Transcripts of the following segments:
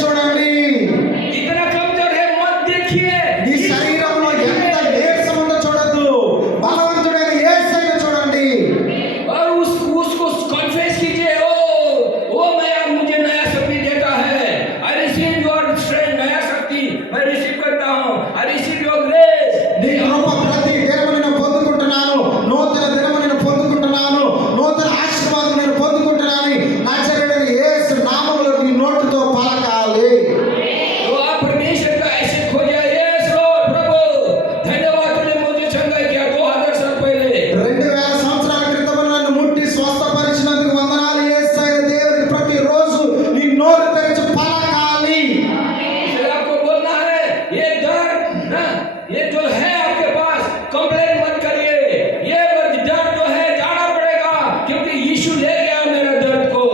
చూడండి. कितना कमजोर है मत देखिए। నీ శరీరంలో ఎంత నీరసం ఉందో చూడొద్దు. బలవంతుడైన యేసయ్యను చూడండి. और उसको कॉन्फेस कीजिए, ओ मैं मुझे नया शक्ति देता है। आई रिसीव योर स्ट्रेंथ, नया शक्ति मैं रिसीव करता हूँ। I receive your grace. నీ కృప ప్రతి దినము నేను పొందుకుంటున్నాను. నూతన దినము నేను పొందుకుంటున్నాను. నూతన ఆశీర్వాదం నేను పొందుకుంటున్నాను. నజరేయుడైన యేసు నామములో నీ నోటితో పలకాలి. तो आप परमेश्वर का ऐसे खोजिए, यस लॉर्ड प्रभु धन्यवाद तुमने मुझे चंगा किया 2000 साल पहले। 2000 సంవత్సరాల క్రితం నన్ను ముట్టి స్వస్థపరిచినందుకు వందనాలు యేసయ్య. దేవునికి ప్రతిరోజు నీ నోరు తెరిచి పలకాలి. इसलिए आपको बोलना है, ये दर्द ना, ये जो है आपके पास कंप्लेन मत करिए। ये दर्द जो है जाना पड़ेगा, क्योंकि यीशु ले गया मेरे दर्द को।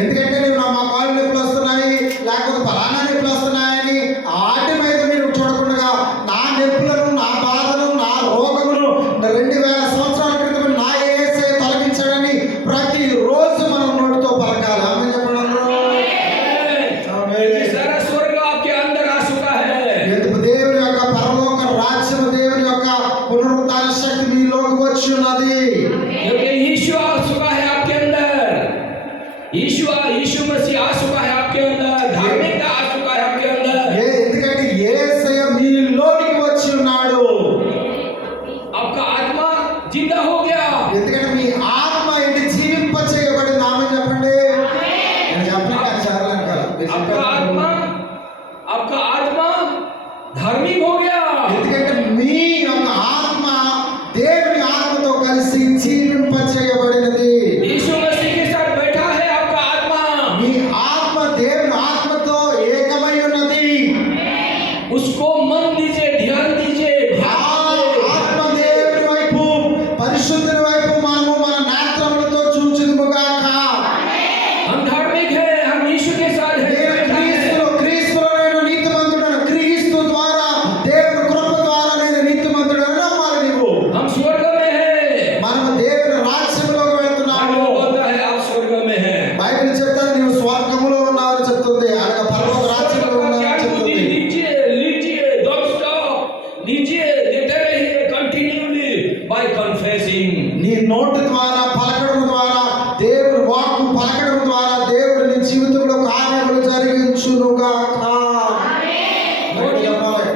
ఎందుకంటే నేను మా కాళ్ళు నొప్పులు వస్తున్నాయి లేకపోతే ఫలానా నొప్పులు వస్తున్నాయని వాటి మీద మీరు చూడకుండా నా నొప్పులను, నా బాధను, నా రోగమును 2000 సంవత్సరాల క్రితం నా యేసే తొలగించాడని ప్రతిరోజు మనం నోటితో పలకాలి. ఆమె చెప్పండి అందరూ. ये सारा स्वर्ग आपके अंदर आ चुका है। ఎందుకు దేవుని యొక్క పరలోక రాజ్యము, దేవుని యొక్క పునరుత్థాన శక్తి మీలోకి వచ్చి ఉన్నది. क्योंकि यीशु आ चुका है आपके अंदर। यीशु मसीह आ चुका है आपके अंदर। धार्मिकता आ चुका है आपके अंदर। ఎందుకంటే యేసయ్య మీలోనికి వచ్చి ఉన్నాడు. आपका आत्मा जिंदा हो गया। ఎందుకంటే మీ ఆత్మ ఏంటి జీవింప చేయబడింది. ఆమె చెప్పండి. నేను చెప్పలేక చాలా అనుకోవాలి. మీరు చెప్పారు. आपका आत्मा धार्मिक हो गया। ఎందుకంటే మీ యొక్క ఆత్మ దేవుని ఆత్మతో కలిసి జీవింప చేయబడినది. यीशु मसीह के साथ बैठा है आपका आत्मा। మీ ఆత్మ దేవుని ఆత్మతో ఏకమై ఉన్నది. उसको मन दीजिए, ध्यान दीजिए, ఆ ఆత్మ దేవుని వైపు, పరిశుద్ధుని వైపు మనము మన నేత్రములతో చూచుదుముగాక. हम धार्मिक है, हम यीशु के साथ है। నేను క్రీస్తులో నేను నీతిమంతుడను. క్రీస్తు ద్వారా దేవుని కృప ద్వారా నేను నీతిమంతుడను నమ్మాలి నీవు. हम स्वर्ग में है। మనము దేవుని రాజ్యంలోకి వెళ్తున్నాము. बाइबल बोलता है आप स्वर्ग में है। బైబిల్ చెప్తాను నీవు స్వర్గములో ఉన్నావని చెప్తుంది. అనగా పరలోక రాజ్యంలో ఉన్నావని చెప్తుంది. लीजिए लीजिए, डोंट स्टॉप, लीजिए, लेते रहिए कंटिन्यूअली बाय कन्फेसिंग। నీ నోటి ద్వారా పలకడం ద్వారా, దేవుని వాక్కు పలకడం ద్వారా దేవుడు నీ జీవితంలో కార్యములు జరిగించునుగాక. బయట చెప్పాలి.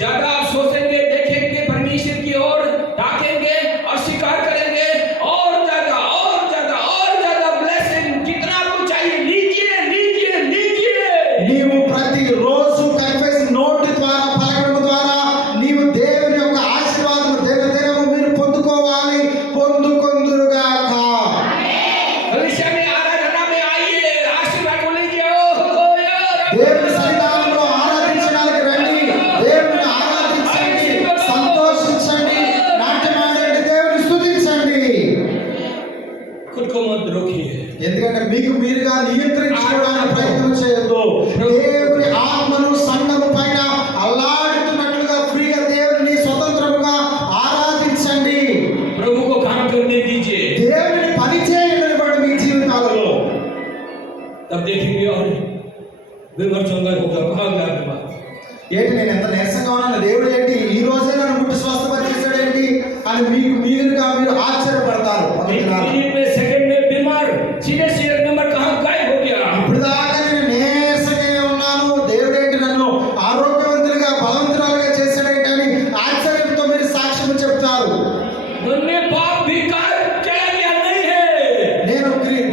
ज्यादा आप सोचेंगे, देखेंगे परमेश्वर की ओर, ताकेंगे और स्वीकार करेंगे और ज्यादा ब्लेसिंग जितना आपको चाहिए लीजिए लीजिए लीजिए। నీవు ప్రతిరోజు కన్ఫెస్ నోటి ద్వారా పలకడం ద్వారా నీవు దేవుని యొక్క ఆశీర్వాదం దినదినము మీరు పొందుకోవాలి. పొందుకొందురుగాక. भविष्य में आराधना में आइए, आशीर्वाद को लीजिए। దేవుని సన్నిధానంలో ఆరాధించడానికి రండి. దేవుని ఆరాధించండి, సంతోషించండి, నాట్యమాడండి, దేవుని స్తుతించండి. खुद को मत रोकिए। ఎందుకంటే మీకు మీరుగా నియంత్రించుకోవడానికి ప్రయత్నం చేయొద్దు. దేవుని ఆత్మను సంఘము పైన అల్లాడుతున్నట్లుగా ఫ్రీగా దేవుని స్వతంత్రముగా ఆరాధించండి. प्रभु को काम करने दीजिए, దేవుని పని చేయనివ్వండి మీ జీవితాలలో. तब देखेंगे और विमर्श होगा कहाँ गया विमर्श। ఏంటి నేను ఎంత నీరసంగా ఉన్నాను, దేవుడు ఏంటి ఈ రోజే నన్ను ముట్టి స్వస్థపరిచేశాడు ఏంటి అని మీకు మీరుగా మీరు ఆశ్చర్యపడతారు. एक मिनट में, सेकंड में बीमार सीधे बीमार कहाँ गायब हो गया। ఇప్పుడు దాకా నేను నీరసంగానే ఉన్నాను, దేవుడు ఏంటి నన్ను ఆరోగ్యవంతులుగా బలవంతులుగా చేశాడేంటి అని ఆశ్చర్యంతో మీరు సాక్ష్యం చెప్తారు. मन में पाप भी कार चला गया नहीं है। నేను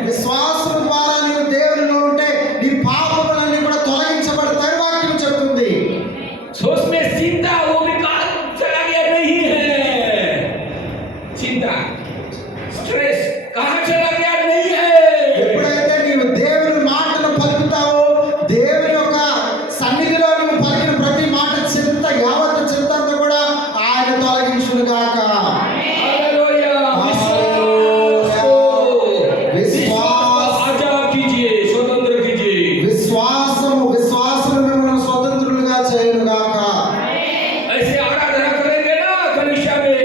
విశ్వాసం ద్వారా నీవు దేవునిలో ఉంటే నీ పాపములన్నీ కూడా తొలగించబడతాయి వాక్యం చెప్తుంది. सोच में चिंता वो भी कार चला गया नहीं है। चिंता स्ट्रेस कहाँ चला गया नहीं है। ఎప్పుడైతే నీవు దేవుని మాటను పలుకుతావో, దేవుని యొక్క సన్నిధిలో నువ్వు పలికిన ప్రతి మాట చింత, యావత్ చింత అంతా కూడా ఆయన తొలగించునుగాక. हालेलुया। विश्वास आजाद कीजिए, स्वतंत्र कीजिए। విశ్వాసము మిమ్మల్ని స్వతంత్రులుగా చేయునుగాక. ऐसे आराधना करेंगे ना कलीसिया में,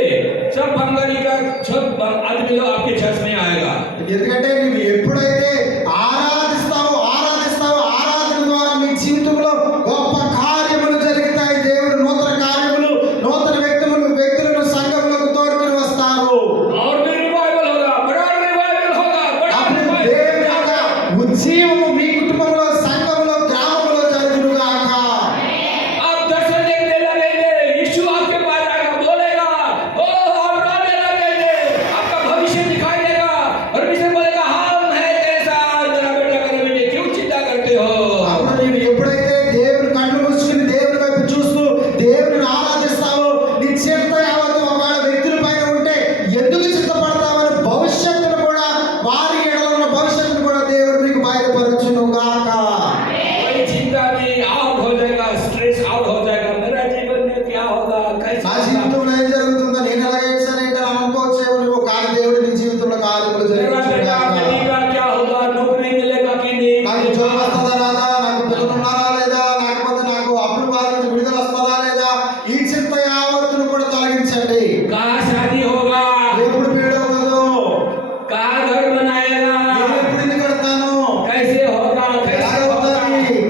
सब बंगाली का सब आदमी लोग आपके चर्च में आएगा। ఎందుకంటే నువ్వు ఎప్పుడైతే ఆరాధన ద్వారా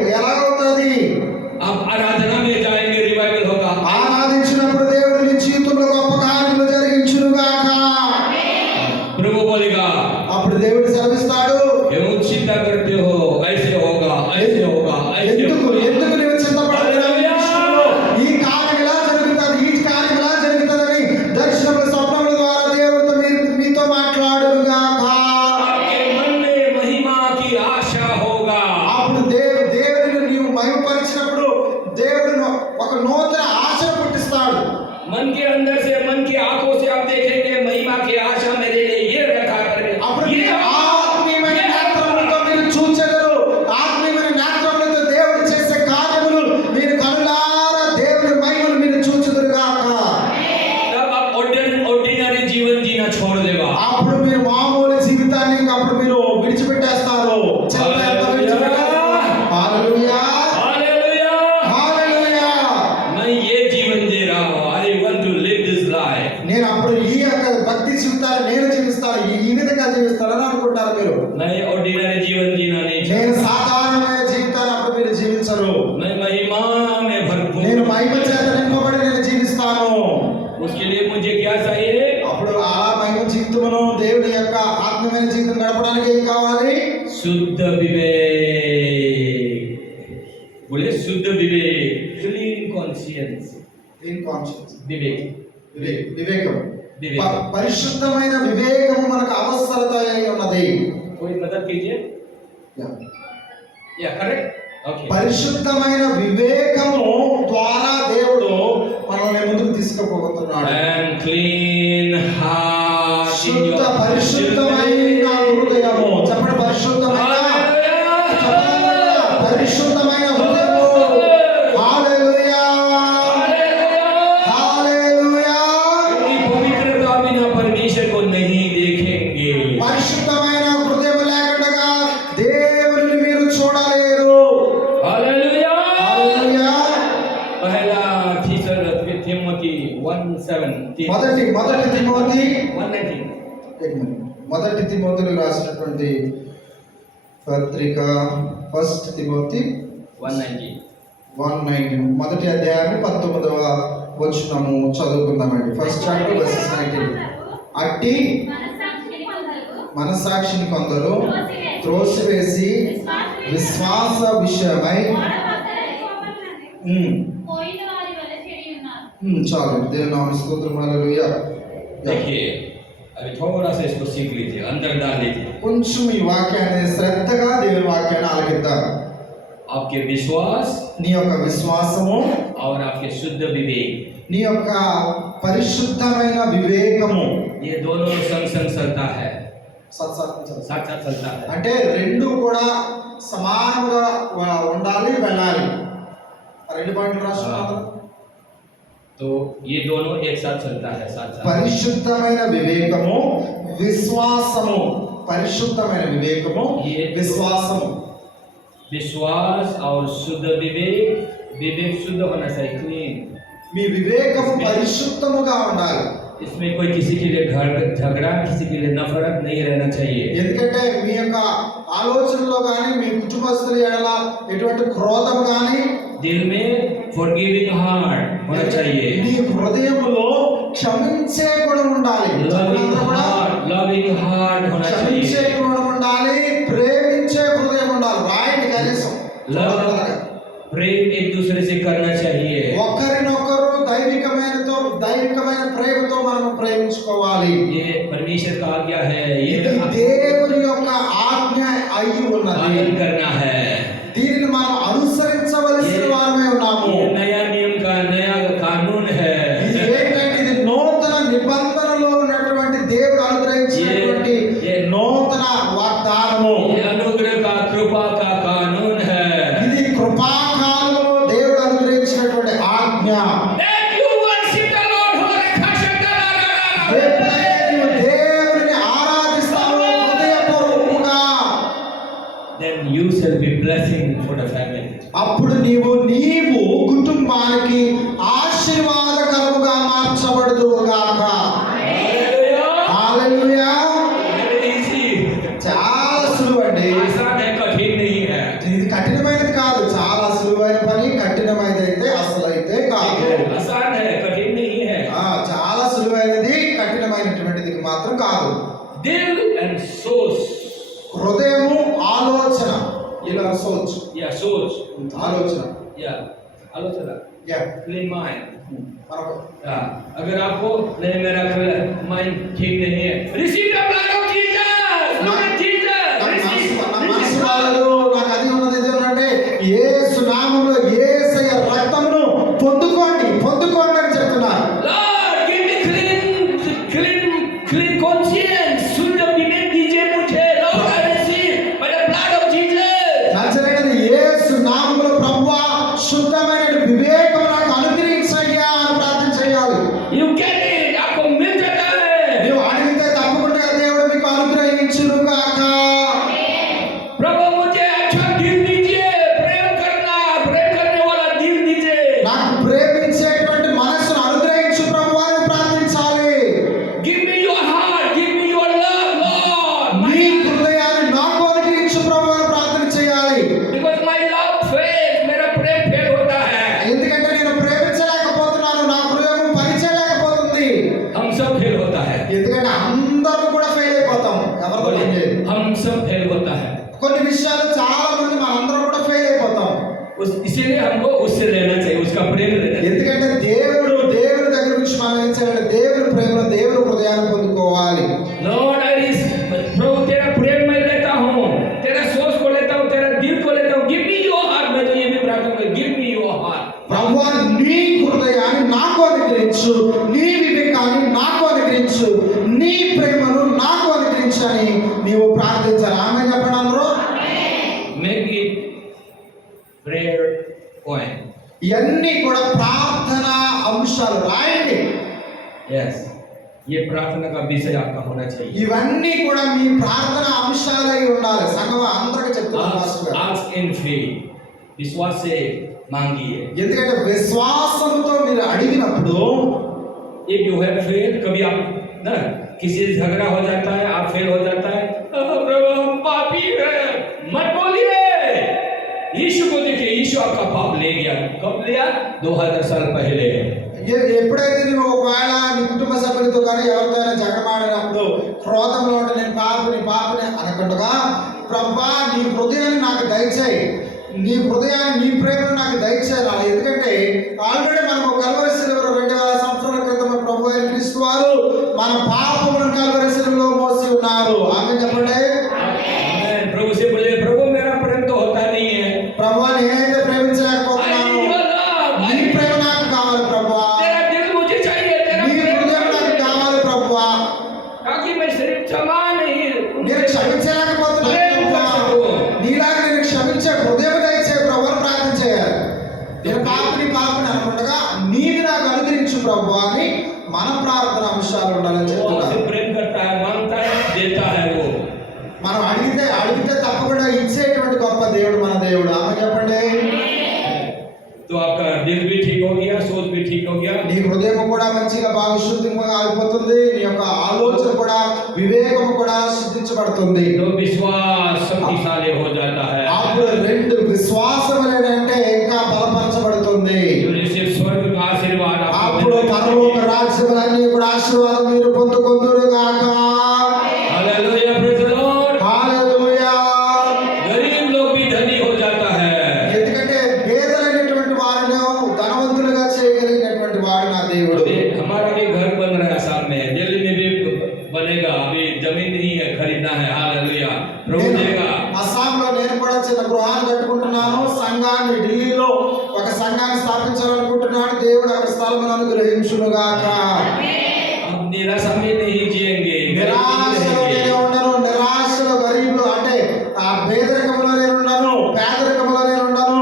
ఎలాగవుతుంది? आप आराधना में जाएंगे, रिवाइवल होगा। ఆరాధించినప్పుడు దేవుడు నీ జీవితంలో గొప్ప కార్యములు జరిగించునుగాక. प्रभु बोलेगा, అప్పుడు దేవుడు సెలవిస్తాడు. क्यों चिंता करते हो, ऐसे होगा, ऐसे होगा, ऐसे ఎందుకు होगा। ఎందుకు నువ్వు చింతపడుతున్నావు? ఈ విషయంలో ఈ కార్యం ఇలా జరుగుతుంది, ఈ కార్యం ఇలా జరుగుతుందని దర్శనముల స్వప్నముల ద్వారా దేవుడితో మీతో మాట్లాడునుగాక. आपके मन में महिमा की आशा होगा। అప్పుడు దేవుడిని నీవు మహిమపరిచినప్పుడు దేవుడు ఒక నూతన ఆశను పుట్టిస్తాడు. मन के अंदर से, मन की आंखों से आप देखेंगे, महिमा की आशा मेरे लिए ये रखा करके। అప్పుడు ये ఆత్మీయమైన నేత్రములతో మీరు చూచెదరు. ఆత్మీయమైన నేత్రములతో దేవుడు చేసే కార్యములు మీరు కనులారా దేవుని మహిమను మీరు చూచెదరుగాక. तब आप ऑर्डिनरी जीवन जीना छोड़ देगा। అప్పుడు మీరు మామూలు జీవితాన్ని అప్పుడు మీరు విడిచిపెట్టేస్తారు. చింత ఎంత విడిచిపెట్టారు? హల్లెలూయా, हालेलुया। హల్లెలూయా. मैं ये जीवन जी रहा हूँ। I want to live this life। నేను అప్పుడు ఈ యొక్క భక్తి జీవితాన్ని నేను జీవిస్తాను, ఈ విధంగా జీవిస్తానని అనుకుంటారు మీరు. मैं ऑर्डिनरी जीवन जीना नहीं నేను चाहता। సాధారణమైన జీవితాన్ని అప్పుడు మీరు జీవించరు. मैं महिमा में भरपूर। నేను మహిమ చేత నింపబడి నేను జీవిస్తాను. उसके लिए मुझे क्या चाहिए? అప్పుడు ఆ మహిమ జీవితమును దేవుని యొక్క ఆత్మీయమైన జీవితం గడపడానికి ఏం కావాలి? शुद्ध विवेक। बोले शुद्ध विवेक, क्लीन कॉन्शियंस। క్లీన్ కాన్షియన్స్, विवेक, వివేకం. వివేకం. పరిశుద్ధమైన వివేకము మనకు అవసరత అయి ఉన్నది. कोई मदद कीजिए। या करेक्ट, ओके। పరిశుద్ధమైన వివేకము ద్వారా దేవుడు మనల్ని ముందుకు తీసుకుపోతున్నాడు. And clean heart in శుద్ధ your పరిశుద్ధమైన హృదయము. చెప్పండి, పరిశుద్ధమైన పరిశుద్ధమైన హృదయము. హల్లెలూయా, హల్లెలూయా. पवित्रता बिना परमेश्वर को नहीं देखेंगे। పరిశుద్ధమైన హృదయం లేకుండా దేవుని మీరు చూడలేరు. हालेलुया। హల్లెలూయా. पहला थिमोथी 1:17 మొదటి తిమోతి 1:19 మొదటి తిమోతిలో రాసినటువంటి పత్రిక ఫస్ట్ తిమోతి 1:19 మొదటి అధ్యాయం 19వ వచనము చదువుకుందామండి. First chapter versus 19. అట్టి మనస్సాక్షిని కొందరు త్రోసివేసి విశ్వాస విషయమై చాలు. దేవుని నామ స్తోత్రం, హల్లెలూయా. देखिए, अभी थोड़ा सा इसको सीख लीजिए, अंदर डाल लीजिए। కొంచెం ఈ వాక్యాన్ని శ్రద్ధగా దేవుని వాక్యాన్ని ఆలకిద్దాం. आपके विश्वास నీ యొక్క విశ్వాసము, और आपके शुद्ध विवेक, నీ యొక్క పరిశుద్ధమైన వివేకము ये दोनों संग संग चलता है, సాత్ साथ साथ चलता है। అంటే రెండు కూడా సమానంగా ఉండాలి, వెళ్ళాలి. ఆ రెండు పాయింట్లు రాష్ట్రం. तो ये दोनों एक साथ चलता है, साथ साथ। పరిశుద్ధమైన వివేకము, విశ్వాసము. పరిశుద్ధమైన వివేకము, విశ్వాసము. विश्वास और शुद्ध विवेक, विवेक शुद्ध होना चाहिए, क्लीन। మీ వివేకము పరిశుద్ధముగా ఉండాలి. इसमें कोई किसी के लिए झगड़ा, किसी के लिए नफरत नहीं रहना चाहिए। ఎందుకంటే మీ యొక్క ఆలోచనలో కానీ మీ కుటుంబస్తుల ఎడల ఎటువంటి క్రోధం కానీ दिल में forgiving heart होना चाहिए, మీ హృదయములో క్షమించే గుణం ఉండాలి. loving heart होना క్షమించే चाहिए, గుణం ఉండాలి, ప్రేమించే హృదయం ఉండాలి. రాయండి కనీసం. प्रेम एक दूसरे से करना चाहिए। ఒకరినొకరు దైవికమైన ప్రేమతో మనం ప్రేమించుకోవాలి. ये परमेश्वर का आज्ञा है, ఇది ये దేవుని యొక్క ఆజ్ఞ అయి ఉన్నది. पालन करना है। దీనిని మనం అనుసరించవలసిన వారమే ఉన్నాము. ये नया नियम का नया कानून है। ఇది ఏంటంటే ఇది నూతన నిబంధనలో ఉన్నటువంటి దేవుడు అనుగ్రహించినటువంటి నూతన వాగ్దానము. ये अनुग्रह का, कृपा का कानून है। ఇది కృపాకాలంలో దేవుడు అనుగ్రహించినటువంటి ఆజ్ఞ. ఎప్పుడైతే నీవు దేవుని ఆరాధిస్తావో హృదయపూర్వకంగా, then you shall be blessing for the family. అప్పుడు నీవు కుటుంబానికి ఆశీర్వాదకరముగా మార్చబడుదువుగాక. హల్లెలూయా. Very easy. చాలా సులువండి. आसान है, कठिन नहीं है। ఇది కఠినమైన కష్టమైనది కాదు, చాలా సులువైన పని. కఠినమైనదైతే అసలు అయితే కాదు. आसान है, कठिन नहीं है। చాలా సులువైనది, కఠినమైనటువంటిది మాత్రం కాదు. दिल एंड सोच, హృదయము, ఆలోచన. ఇలా సోచ్, या सोच, ఆలోచన. या आलोचना, యా क्लीन माइंड। మరొక अगर आपको नहीं, मेरा माइंड ठीक नहीं है, receive the blood of Jesus, Lord Jesus, మనసు వాళ్ళు నాకు అది ఉన్నది ఇది ఉన్నట్టే యేసు నామములో యేసయ్య రక్తమును పొందుకోండి పొందుకోండి అని చెప్తున్నారు. Lord give me clean conscious, शुद्ध विवेक दीजिए मुझे, Lord I receive by the blood of Jesus. నజరేయుడైన యేసు నామములో ప్రభువా శుద్ధమైన వివేకం నాకు అనుగ్రహించయ్యా అని ప్రార్థన చేయాలి. यू गेट इट, आपको मिल जाता है। నీవు అడిగితే తప్పకుండా దేవుడు మీకు అనుగ్రహించును గాక. प्रभु मुझे अच्छा दिल दीजिए, प्रेम करने वाला दिल दीजिए। నాకు ప్రేమించేటువంటి మనసును అనుగ్రహించు ప్రభువా అని ప్రార్థించాలి. Give me your heart, give me your love, Lord. నీ హృదయాన్ని నాకు అనుగ్రహించు ప్రభువా అని ప్రార్థన చేయాలి. बिकॉज़ माय लव फेल, मेरा प्रेम फेल होता है। ఎందుకంటే నేను ప్రేమించలేకపోతున్నాను, నా హృదయం పనిచేయలేకపోతుంది. हम सब फेल होता है, ఎందుకంటే అందరూ కూడా ఫెయిల్ అయిపోతాం. ఎవరితో పని చేయదు. हम सब फेल होता है। కొన్ని విషయాలు చాలా మంది మనందరం కూడా ఫెయిల్ అయిపోతాం. इसीलिए हमको उससे लेना चाहिए, उसका प्रेम लेना चाहिए। ఎందుకంటే దేవుడి దగ్గర నుంచి మనం ఏం చేయాలి, దేవుడి ప్రేమను, దేవుడి హృదయాన్ని పొందుకోవాలి. लॉर्ड प्रभु तेरा प्रेम मैं लेता हूँ, तेरा सोच को लेता हूँ, तेरा दिल को लेता हूँ। गिव मी योर हार्ट, मैं तो ये भी प्रार्थना करूँ, गिव मी योर हार्ट। ప్రభువా నీ హృదయాన్ని నాకు అనుగ్రహించు, నీ వివేకాన్ని నాకు అనుగ్రహించు, నీ ప్రేమను నాకు అనుగ్రహించు అని నీవు ప్రార్థించాలి. ఆమె చెప్పండి అందరూ. Make it prayer point. ఇవన్నీ కూడా ప్రార్థన అంశాలు రాయండి. यस, ये प्रार्थना का विषय आपका होना चाहिए। ఇవన్నీ కూడా మీ ప్రార్థన అంశాలై ఉండాలి. సంఘం అందరికీ చెప్తున్నాను మాస్టర్ గారు. आस्क इन फेथ, विश्वास से मांगिए। ఎందుకంటే విశ్వాసంతో మీరు అడిగినప్పుడు इफ यू हैव फेथ, कभी आप ना किसी से झगड़ा हो जाता है, आप फेल हो जाता है, प्रभु हम पापी हैं, मत बोलिए। यीशु को देखिए, यीशु आपका पाप ले गया। कब लिया? 2000 साल पहले। ఎప్పుడైతే నువ్వు ఒకవేళ నీ కుటుంబ సభ్యులతో కానీ ఎవరితో అయినా జగడమాడినప్పుడు క్రోధంలో ఉంటే నేను పాపని అనకుండా ప్రభువా నీ హృదయాన్ని నాకు దయచేయి, నీ హృదయాన్ని, నీ ప్రేమను నాకు దయచేయాలి. ఎందుకంటే ఆల్రెడీ మనము కల్వరి శిలువలో 2000 సంవత్సరాల క్రితం ప్రభు అయిన క్రీస్తు వారు మన పాపములను కల్వరి శిలువలో మోసి ఉన్నారు. ఆమె చెప్పండి. प्रभु से बोले, प्रभु मेरा प्रेम तो होता नहीं है, ప్రభువా నేనైతే ప్రేమించలేకపోతున్నాను, నీ ప్రేమ నాకు కావాలి ప్రభువా, तेरा दिल मुझे चाहिए, तेरा నీ హృదయం నాకు కావాలి ప్రభువా, ताकि मैं सिर्फ क्षमा नहीं, నేను క్షమించలేకపోతున్నాను ప్రభువా, నీలాగా నేను క్షమించే హృదయం దయచే ప్రభు అని ప్రార్థన చేయాలి. నేను పాపని అనుకుంటగా నీది నాకు అనుగ్రహించు ప్రభు అని మన ప్రార్థన అంశాలు ఉండాలని చెప్తున్నాను. प्रेम करता है, मांगता है, देता है वो। మనం అడిగితే తప్పకుండా ఇచ్చేటువంటి గొప్ప దేవుడు మన దేవుడు. ఆమె చెప్పండి. तो आपका दिल भी ठीक हो गया, सोच भी ठीक हो गया, నీ హృదయం కూడా మంచిగా బాగా శుద్ధిగా అయిపోతుంది, నీ యొక్క ఆలోచన కూడా వివేకం కూడా శుద్ధించబడుతుంది. तो विश्वास शक्तिशाली हो जाता है। అప్పుడు రెండు విశ్వాసం ఏంటంటే ఇంకా బలపరచబడుతుంది. स्वर्ग का आशीर्वाद అప్పుడు పరలోక రాజ్యములన్నీ కూడా ఆశీర్వాదం మీరు పొందుకొందురు గాక. Hallelujah, praise the Lord. Hallelujah. गरीब लोग भी धनी हो जाता है। ఎందుకంటే పేదలైనటువంటి వారిని ధనవంతులుగా చేయగలిగినటువంటి వాడు నా దేవుడు. हमारा भी घर बन रहा है सामने, दिल्ली में भी बनेगा, अभी जमीन नहीं है, खरीदना है। हालेलुया, प्रभु देगा। అస్సాంలో నేను కూడా చిన్న గృహాన్ని కట్టుకుంటున్నాను. సంఘాన్ని ఢిల్లీలో ఒక సంఘాన్ని స్థాపించాలనుకుంటున్నాను. దేవుడు అక్కడ స్థలమును అనుగ్రహించును గాక. हम निराशा में नहीं जिएंगे, నిరాశలో నేను ఉండను, నిరాశలో గరీబులు అంటే ఆ పేదరికంలో నేను ఉండను, పేదరికంలో నేను ఉండను.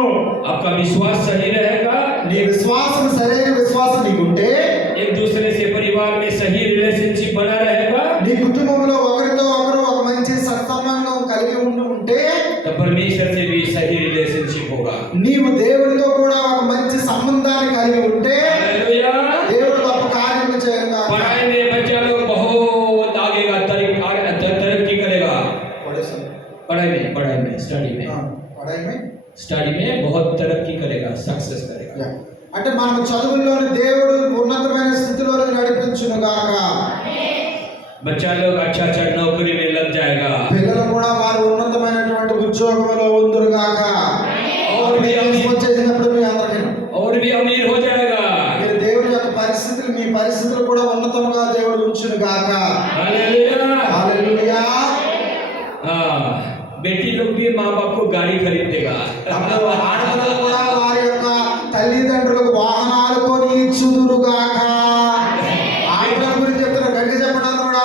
आपका विश्वास सही रहेगा, నీ విశ్వాసం సరైన విశ్వాసం నీకుంటే, एक दूसरे से परिवार में सही रिलेशनशिप बना रहेगा, నీ కుటుంబంలో ఒకరితో ఒకరు ఒక మంచి సత్సంబంధం కలిగి ఉంటే तो परमेश्वर से भी सही रिलेशनशिप होगा। నీవు దేవుడితో కూడా ఒక మంచి సంబంధాన్ని కలిగి ఉంటే हालेलुया। దేవుడు గొప్ప కార్యములు చేయగా. पढ़ाई में बच्चा लोग बहुत आगेगा, तरक्की करेगा। पढ़ाई में, स्टडी में में बहुत तरक्की करेगा, सक्सेस करेगा। అంటే మనం చదువుల్లోని దేవుడు ఉన్నతమైన స్థితిలోకి నడిపించును గాక. बच्चा लोग अच्छा नौकरी में लग जाएगा, పిల్లలు కూడా వారు ఉన్నతమైనటువంటి ఉద్యోగంలో ఉందురు గాక. और भी अमीर, వచ్చేసినప్పుడు మీ అందరికీ और भी अमीर हो जाएगा। మీరు దేవుని యొక్క పరిస్థితులు, మీ పరిస్థితులు కూడా ఉన్నతంగా దేవుడు ఉంచును గాక. हालेलुया। హల్లెలూయా. हाँ, बेटी लोग भी माँ बाप को गाड़ी खरीद देगा। అప్పుడు ఆడపిల్లలు కూడా వారి యొక్క తల్లిదండ్రులకు వాహనాలు కొని ఇచ్చుదురు గాక. ఆడపిల్లల గురించి చెప్తున్నారు, గట్టి చెప్పడానికి కూడా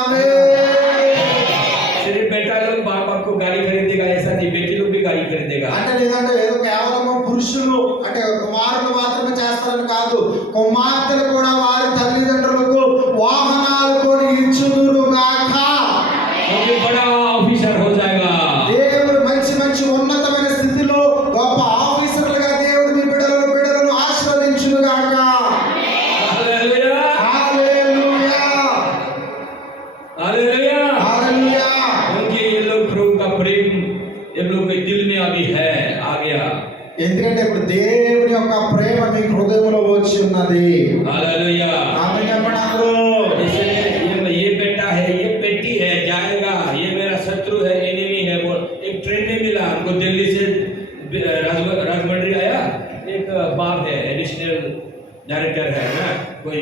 सिर्फ बेटा लोग माँ बाप को गाड़ी खरीदेगा ऐसा नहीं, बेटी लोग भी गाड़ी खरीदेगा। అంటే లేదంటే ఏదో కేవలం పురుషులు అంటే కుమారులు మాత్రమే చేస్తారని కాదు, కుమార్తెలు కూడా వారి తల్లిదండ్రులకు వాహనాలు కొని ఇచ్చుదురు గాక. क्योंकि बड़ा ऑफिसर हो जाएगा। దేవుడు మంచి మంచి ఉన్నతమైన స్థితిలో గొప్ప ఆఫీసర్లుగా దేవుడు మీ బిడ్డలను ఆశీర్వదించును గాక. हालेलुया, హల్లెలూయా. हालेलुया। హల్లెలూయా. क्योंकि ये लोग प्रभु का प्रेम ये लोग के दिल में अभी है, आ गया। ఎందుకంటే ఇప్పుడు దేవుని యొక్క ప్రేమ మీ హృదయంలో వచ్చి ఉన్నది. हालेलुया। ఆమె చెప్పండి అందరూ. इसलिए ये बेटा है, ये बेटी है, जाएगा, ये मेरा शत्रु है, एनिमी है। वो एक ट्रेन में मिला हमको, दिल्ली से राजमंड्री आया, एक बाप है, एडिशनल डायरेक्टर है ना कोई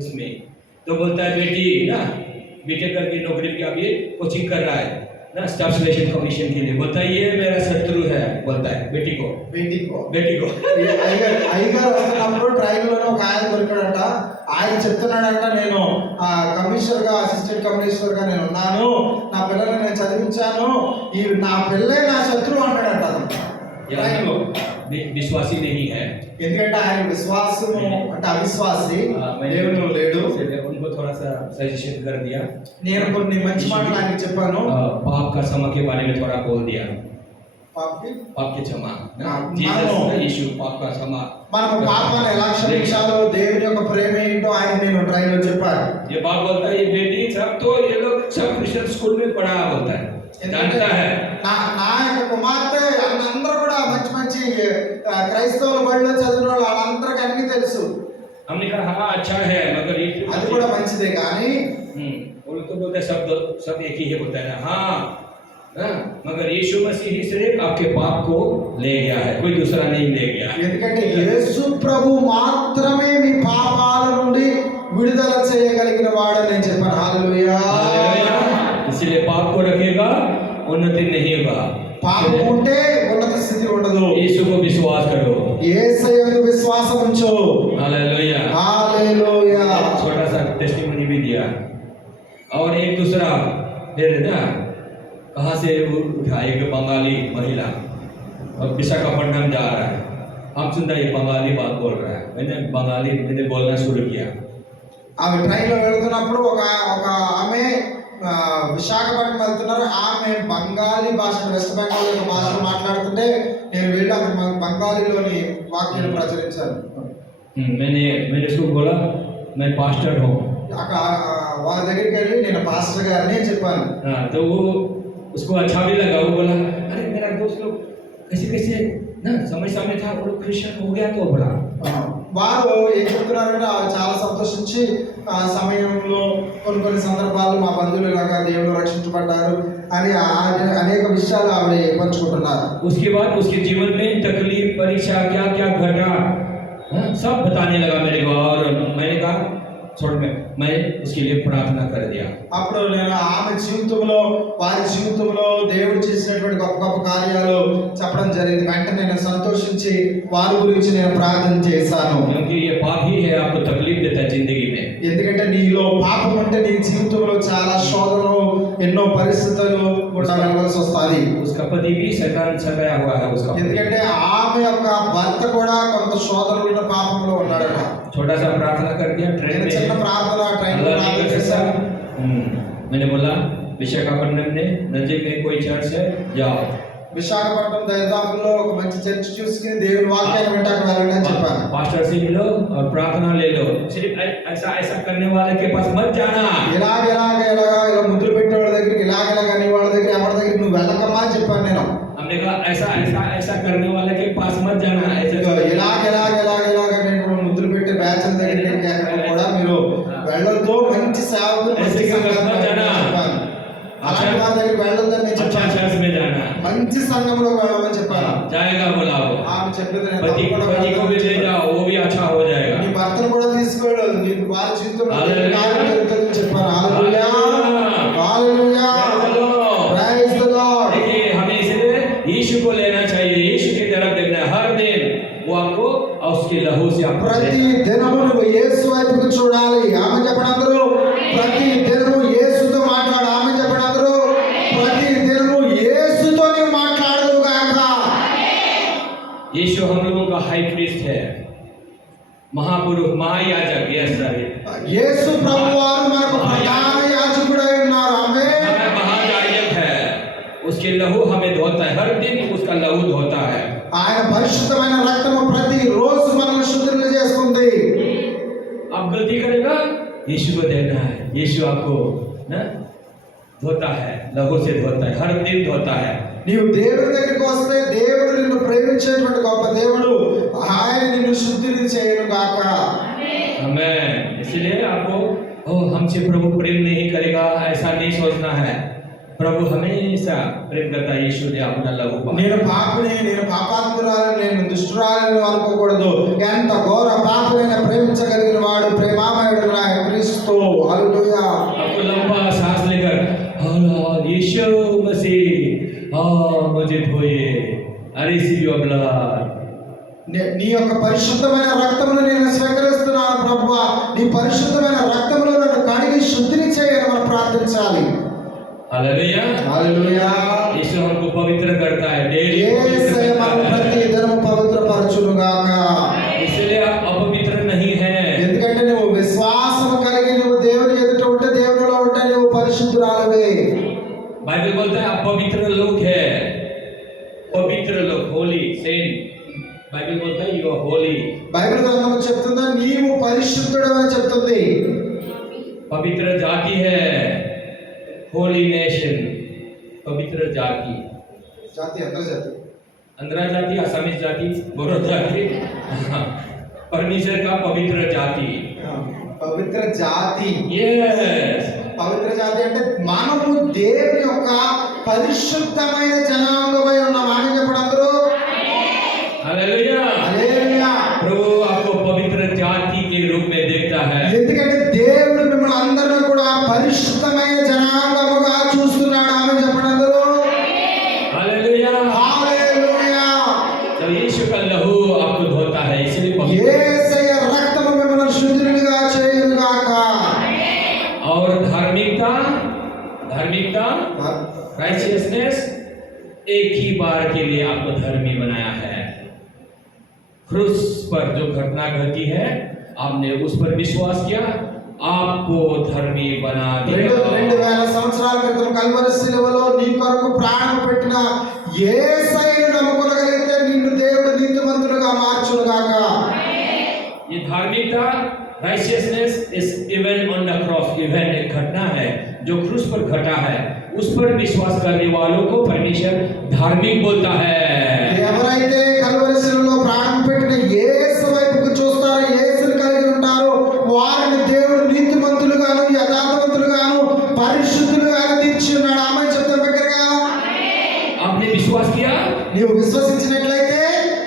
उसमें, तो बोलता है बेटी ना बीटेक करके नौकरी का अभी कोचिंग कर रहा है ना, स्टाफ सिलेक्शन कमीशन के लिए। बोलता है ये मेरा शत्रु है, बोलता है बेटी को। అయ్యగారు వస్తున్నప్పుడు ట్రైన్ లోనే ఒక ఆయన దొరికాడంట. ఆయన చెప్తున్నాడంట, నేను కమిషనర్ గా, అసిస్టెంట్ కమిషనర్ గా నేను ఉన్నాను, నా పిల్లల్ని నేను చదివించాను, ఈ నా పిల్లే నా శత్రువు అంటాడంట అతను ట్రైన్ లో. विश्वासी नहीं है, ఎందుకంటే ఆయన విశ్వాసము అంటే అవిశ్వాసి, దేవుడు లేడు. उनको थोड़ा सा सजेशन कर दिया, నేను కొన్ని మంచి మాటలు ఆయనకి చెప్పాను. पाप का क्षमा के बारे में थोड़ा बोल दिया। పాపకి पाप के क्षमा, हाँ, जीसस मानो। का यीशु पाप का क्षमा। మనం పాపాన్ని ఎలా క్షమించాలో, దేవుని యొక్క ప్రేమ ఏంటో ఆయన నేను ట్రైన్ లో చెప్పాను. ये बाप बोलता है ये बेटी सब तो ये लोग सब क्रिश्चियन स्कूल में पढ़ा बोलता है, जानता है। నా యొక్క కుమార్తె అందరూ కూడా మంచి మంచి క్రైస్తవుల బడిలో చదివిన వాళ్ళు, వాళ్ళందరికీ అన్ని తెలుసు. हमने कहा हाँ अच्छा है, मगर ये అది కూడా మంచిదే కానీ वो लोग तो बोलते हैं सब एक ही है, बोलता है ना हाँ, मगर यीशु मसीह ही सिर्फ आपके पाप को ले गया है, कोई दूसरा नहीं ले गया। ఎందుకంటే యేసు ప్రభు మాత్రమే మీ పాపాల నుండి విడుదల చేయగలిగిన వాడని నేను చెప్పాను. హల్లెలూయా. इसलिए पाप को रखेगा उन्नति नहीं होगा। పాపం ఉంటే ఉన్నత స్థితి ఉండదు. यीशु को विश्वास करो, యేసయ్యందు విశ్వాసం ఉంచు. हालेलुया। హల్లెలూయా. छोटा सा टेस्टिमनी भी दिया। और एक दूसरा फिर ना कहाँ से उठा, एक बंगाली महिला और विशाखापट्टनम जा रहा है, हम सुनता ये बंगाली बात बोल रहा है, मैंने बोलना शुरू किया। ఆమె ట్రైన్లో వెళ్తున్నప్పుడు ఒక ఆమె విశాఖపట్నం వెళ్తున్నారు. ఆమె బంగాళీ భాష, వెస్ట్ బెంగాల్ యొక్క భాషలో మాట్లాడుతుంటే నేను వెళ్ళి అక్కడ బంగాలీలోని వాక్యాలు ప్రచురించాను. मैंने उसको बोला मैं पास्टर हूँ। అక్కడ వాళ్ళ దగ్గరికి వెళ్ళి నేను పాస్టర్ గారిని చెప్పాను. तो वो उसको अच्छा भी लगा, वो बोला अरे मेरा दोस्त लोग कैसे ना समय था, वो लोग क्रिश्चियन हो गया तो बोला। వారు ఏం చెప్తున్నారంటే చాలా సంతోషించి ఆ సమయంలో కొన్ని సందర్భాలు మా బంధువులు ఇలాగా దేవుడు రక్షించబడ్డారు అని అనేక విషయాలు ఆవిడ పంచుకుంటున్నారు. उसके बाद उसके जीवन में तकलीफ, परीक्षा, क्या क्या घटा सब बताने लगा मेरे को, और मैंने कहा छोड़, मैं उसके लिए प्रार्थना कर दिया। అప్పుడు నేను ఆమె జీవితంలో, వారి జీవితంలో దేవుడు చేసినటువంటి గొప్ప గొప్ప కార్యాలు చెప్పడం జరిగింది. వెంటనే నేను సంతోషించి వారి గురించి నేను ప్రార్థన చేశాను. क्योंकि ये पाप ही है आपको तकलीफ देता है जिंदगी में। ఎందుకంటే నీలో పాపం ఉంటే నీ జీవితంలో చాలా శోధనలు, ఎన్నో పరిస్థితులు ఉండవలసి వస్తుంది. उसका पति भी शैतान सताया हुआ है उसका। ఎందుకంటే ఆమె యొక్క భర్త కూడా కొంత శోధనలు పాపంలో ఉన్నాడట. छोटा सा प्रार्थना कर दिया ट्रेन में, చిన్న ప్రార్థన ట్రైన్ లో ప్రార్థన చేశాను. मैंने बोला विशाखापट्टनम में नजदीक में कोई चर्च है, जाओ। విశాఖపట్నం దరిదాపుల్లో ఒక మంచి చర్చ్ చూసుకుని దేవుని వాక్యాన్ని వింటానికి వెళ్ళండి అని చెప్పాను. पास्टर से मिलो और प्रार्थना ले लो, सिर्फ ऐसा करने वाले के पास मत जाना। ఇలా ముద్దులు పెట్టే వాళ్ళ దగ్గరికి, ఇలాగ నీ వాళ్ళ దగ్గర ఎవరి దగ్గర నువ్వు వెళ్ళకమ్మా అని చెప్పాను నేను. हमने कहा ऐसा ऐसा ऐसा करने वाले के पास मत जाना, ऐसा ఇదిగో ఇలాగ నేను ముద్దులు పెట్టే బ్యాచ్ దగ్గరికి అక్కడ కూడా మీరు వెళ్ళొద్దు, మంచి సేవకులు మంచి సంఘాలకు చెప్పాను. అలాంటి వారి దగ్గరికి వెళ్ళొద్దని నేను अच्छा చెప్పాను. चर्च में जाना, మంచి సంఘంలో వెళ్ళమని చెప్పాను. जाएगा बुलाओ, ఆమె చెప్పేది నేను पति తప్పకుండా पति को भी ले వెళ్ళొద్దని जाओ, वो भी अच्छा हो जाएगा। నీ భర్తను కూడా తీసుకెళ్ళు, నీకు వారి జీవితంలో హల్లెలూయా. కార్యం జరుగుతుందని చెప్పాను. హల్లెలూయా, హల్లెలూయా, ప్రైజ్ ది లార్డ్. देखिए हमें इसलिए यीशु को लेना चाहिए, यीशु की तरफ देखना है हर दिन, वो आपको और उसके लहू से आपको ప్రతి దినము నువ్వు యేసు వైపుకు చూడాలి. ఆమె చెప్పండి అందరూ. ప్రతి దినము యేసుతో మాట్లాడు. ఆమె చెప్పండి అందరూ. ప్రతి దినము యేసుతో నీవు మాట్లాడదు గాక. यीशु हम लोगों का हाई प्रीस्ट है, महापुरुष महायाजक, यस सर, యేసు ప్రభువారు మనకు ప్రధాన యాజకుడై ఉన్నారు. ఆమె हमें महायाजक है, उसके लहू हमें धोता है, हर दिन उसका लहू धोता है। ఆయన పరిశుద్ధమైన రక్తము ప్రతి రోజు మనల్ని శుద్ధి చేస్తుంది. आप गलती करेगा, यीशु को देना है, यीशु आपको ना धोता है, लहू से धोता है, हर दिन धोता है। నీవు దేవుడి దగ్గరికి వస్తే దేవుడు నిన్ను ప్రేమించేటువంటి గొప్ప దేవుడు, ఆయన నిన్ను శుద్ధిని చేయను గాక. हमें इसलिए आपको हमसे प्रभु प्रेम नहीं करेगा ऐसा नहीं सोचना है। प्रभु हमेशा प्रेम करता है, यीशु ने अपना लहू बहाया। నేను పాపిని, నేను పాపాత్మురాలని, నేను దుష్టురాలని అనుకోకూడదు. ఎంత ఘోర పాపనైనా ప్రేమించగలిగిన వాడు ప్రేమామయుడు నా క్రీస్తు. హల్లెలూయా. आपको लंबा सांस लेकर यीशु मसीह मुझे धोए, I receive your blood। నీ యొక్క పరిశుద్ధమైన రక్తమును నేను స్వీకరిస్తున్నాను ప్రభువా, నీ పరిశుద్ధమైన రక్తములో నన్ను కడిగి శుద్ధిని చేయని మనం ప్రార్థించాలి. हालेलुया, హల్లెలూయా. यीशु हमको पवित्र करता है, डेली యేసయ్య మనల్ని ప్రతి దినము పవిత్రపరచును గాక. इसलिए आप अपवित्र नहीं है। ఎందుకంటే నువ్వు విశ్వాసం కలిగి నువ్వు దేవుని ఎదుట ఉంటే, దేవునిలో ఉంటే నువ్వు పరిశుద్ధురాలివే. बाइबल बोलता है आप पवित्र लोग है, पवित्र लोग, होली सेंट। बाइबल बोलता है यू आर होली। బైబిల్ గ్రంథం చెప్తుందా నీవు పరిశుద్ధుడు అని చెప్తుంది. पवित्र जाति है, होली नेशन, पवित्र जाति, జాతి అందరి జాతి. अंधरा जाति, असमीज जाति, बोरो जाति, परमेश्वर का पवित्र जाति। పవిత్ర జాతి. यस, పవిత్ర జాతి అంటే మనము దేవుని యొక్క పరిశుద్ధమైన జనాంగమై ఉన్నాం. ఆమె చెప్పండి అందరూ. हालेलुया। హల్లెలూయా. प्रभु आपको पवित्र जाति के रूप में देखता है। ఎందుకంటే దేవుడు మిమ్మల్ని అందరినీ కూడా పరిశుద్ధమైన జనాంగముగా చూస్తున్నాడు. ఆమె చెప్పండి అందరూ. हालेलुया। హల్లెలూయా. तो यीशु का लहू आपको धोता है, इसलिए पवित्र। యేసయ్య రక్తము మిమ్మల్ని శుద్ధులుగా చేయును గాక. और धार्मिकता, धार्मिकता राइचियसनेस एक ही बार के लिए आपको धर्मी बनाया है। क्रूस पर जो घटना घटी है, आपने उस पर विश्वास किया, आपको धर्मी बना दिया। 2000 సంవత్సరాల క్రితం కల్వరి శిలువలో నీ కొరకు ప్రాణం పెట్టిన యేసయ్యను నమ్ముకొనగలిగితే నిన్ను దేవుడు నీతిమంతుడుగా మార్చును గాక. ये धार्मिकता righteousness is even on the cross, even एक घटना है जो क्रूस पर घटा है, उस पर विश्वास करने वालों को परमेश्वर धार्मिक बोलता है। ఎవరైతే కల్వరి శిలువలో ప్రాణం పెట్టిన యేసు వైపుకు చూస్తారో, యేసుని కలిగి ఉంటారో, వారిని దేవుడు నీతిమంతులుగాను యథార్థవంతులుగాను పరిశుద్ధులుగాను తీర్చి ఉన్నాడు. ఆమె చెప్తాం బిగ్గరగా. आपने विश्वास किया, నీవు విశ్వసించినట్లయితే,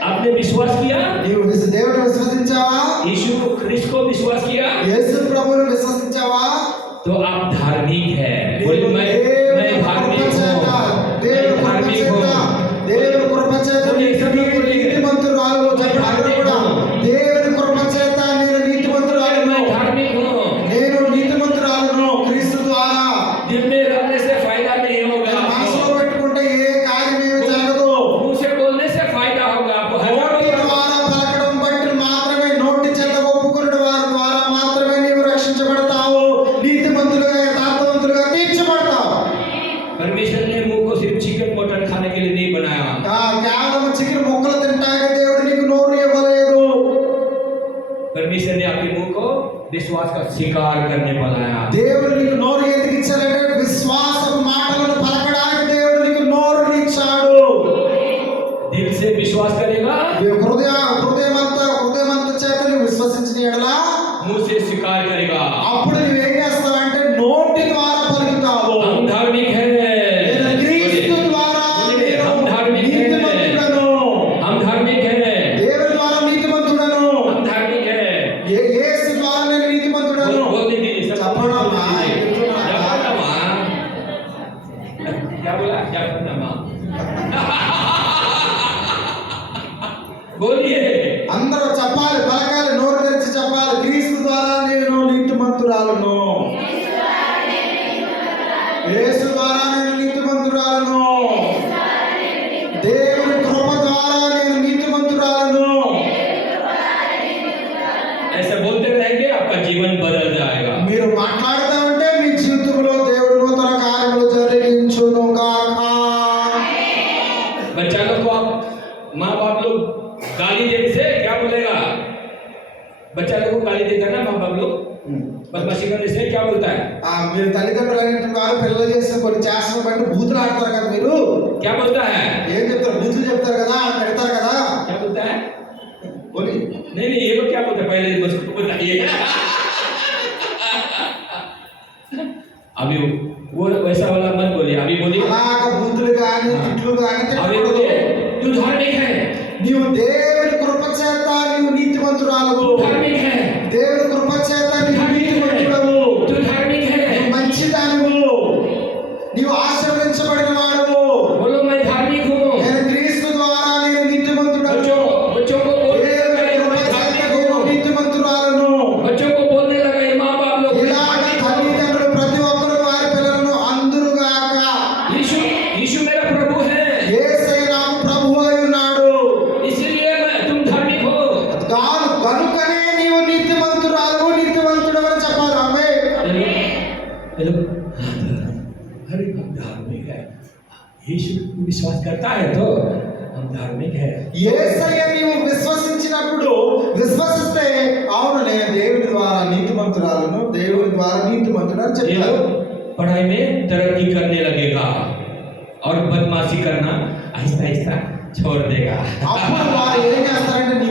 आपने विश्वास किया, నీవు దేవుని విశ్వసించావా, यीशु ख्रिस्त को विश्वास किया, యేసు ప్రభువును విశ్వసించావా, तो आप धार्मिक है। बोले నీవు मैं దేవుని धार्मिक కృప చేత, हूँ, దేవుని मैं కృప धार्मिक చేత, हूँ। దేవుని కృప చేత నీవు నీతిమంతురాలు. చెప్పండి కూడా. దేవుని కృప చేత నేను నీతిమంతురాలను. मैं धार्मिक हूँ। నేను నీతిమంతురాలను క్రీస్తు ద్వారా. दिल में रखने से फायदा नहीं होगा, మనసులో పెట్టుకుంటే ఏ కార్యం ఏమీ జరగదు. मुंह से बोलने से फायदा होगा आपको। నోటి ద్వారా పలకడం బట్టి మాత్రమే, నోటి చేత ఒప్పుకునే వారి ద్వారా మాత్రమే నీవు రక్షించబడతావు, నీతిమంతులుగా యథార్థవంతులుగా తీర్చబడతావు. परमेश्वर ने मुंह को सिर्फ चिकन मटन खाने के लिए नहीं बनाया। కేవలం చికెన్ ముక్కలు తింటానికి దేవుడు నీకు నోరు ఇవ్వలేదు. परमेश्वर ने आपके मुंह को विश्वास का शिकार करने बनाया। దేవుడు నీకు నోరు ఎందుకు ఇచ్చాడంటే విశ్వాసపు మాటలను పలకడానికి దేవుడు నీకు నోరుని ఇచ్చాడు. विश्वास करेगा, హృదయమంత చేత నువ్వు విశ్వసించిన ఎడలా मुंह से स्वीकार करेगा, అప్పుడు నువ్వేం చేస్తావంటే నోటి ద్వారా పలుకుతావు. हम धार्मिक है, నేను క్రీస్తు ద్వారా నేను हम धार्मिक है, నీతిమంతుడను. हम धार्मिक है, దేవుని ద్వారా నీతిమంతుడను. हम धार्मिक है। యేసు ద్వారా నేను నీతిమంతుడను. बोलने दीजिए, सब చెప్పడమ్మా, చెప్పండమ్మా. क्या बोला? చెప్పండమ్మా. बोलिए, అందరూ చెప్పాలి, పలకాలి, నోరు తెరిచి చెప్పాలి. క్రీస్తు ద్వారా నేను నీతిమంతురాలను. యేసు ద్వారా నేను నీతిమంతురాలను. దేవుని కృప ద్వారా నేను నీతిమంతురాలను. ऐसे बोलते रहेंगे, आपका जीवन बदल जाएगा। మీరు మాట్లాడుతూ ఉంటే మీ జీవితంలో దేవుడు నూతన కార్యములు జరిగించును గాక. बच्चा लोग को आप माँ बाप लोग गाली देने से क्या बोलेगा? बच्चा लोग को गाली देता है ना माँ बाप लोग, बदमाशी करने से क्या बोलता है? మీరు తల్లిదండ్రులు అనేటువంటి వారు పిల్లలు చేసిన కొన్ని చేష్టలు బట్టి బూతులు ఆడతారు కదా. మీరు क्या बोलता है? ఏం చెప్తారు? బూతులు చెప్తారు కదా, పెడతారు కదా. क्या बोलता है? పోనీ नहीं नहीं, ये लोग क्या बोलते हैं पहले बस बताइए। अभी वो वैसा वाला मत बोलिए, अभी बोलिए, అలాగ బూతులు కానీ తిట్లు కానీ अभी बोलिए तू धार्मिक है, నీవు దేవుని కృప చేత నీవు నీతిమంతురాలవు. तू धार्मिक है, దేవుని కృప చేత నీవు నీతిమంతుడవు. तू धार्मिक है। నీవు మంచిదానివు. నీవు ఆశీర్వదించబడిన వాడువు. बोलो मैं धार्मिक हूँ। నేను క్రీస్తు ద్వారా నేను నీతిమంతుడను. बच्चों को बोलने దేవుని लगा, కృప मैं చేత धार्मिक నేను हूँ। నీతిమంతురాలను. बच्चों को बोलने लगा, ये माँ बाप लोग ఇలాగ తల్లిదండ్రులు ప్రతి ఒక్కరు వారి పిల్లలను అందురుగాక. यीशु यीशु मेरा प्रभु है, యేసయ్య నాకు ప్రభువు అయి ఉన్నాడు. इसलिए तुम धार्मिक हो। కనుకనే నీవు నీతిమంతురాలు, నీతిమంతుడు అని చెప్పాలి. ఆమేన్. हेलो, अरे हम धार्मिक है, यीशु को विश्वास करता है तो हम धार्मिक है। యేసయ్య నీవు విశ్వసించినప్పుడు, విశ్వసిస్తే అవును నేను దేవుని ద్వారా నీతిమంతురాలను, దేవుని ద్వారా నీతిమంతుడు అని ये చెప్పారు. लोग पढ़ाई में तरक्की करने लगेगा और बदमाशी करना आहिस्ता आहिस्ता छोड़ देगा। అప్పుడు వారు ఏం చేస్తారంటే నీ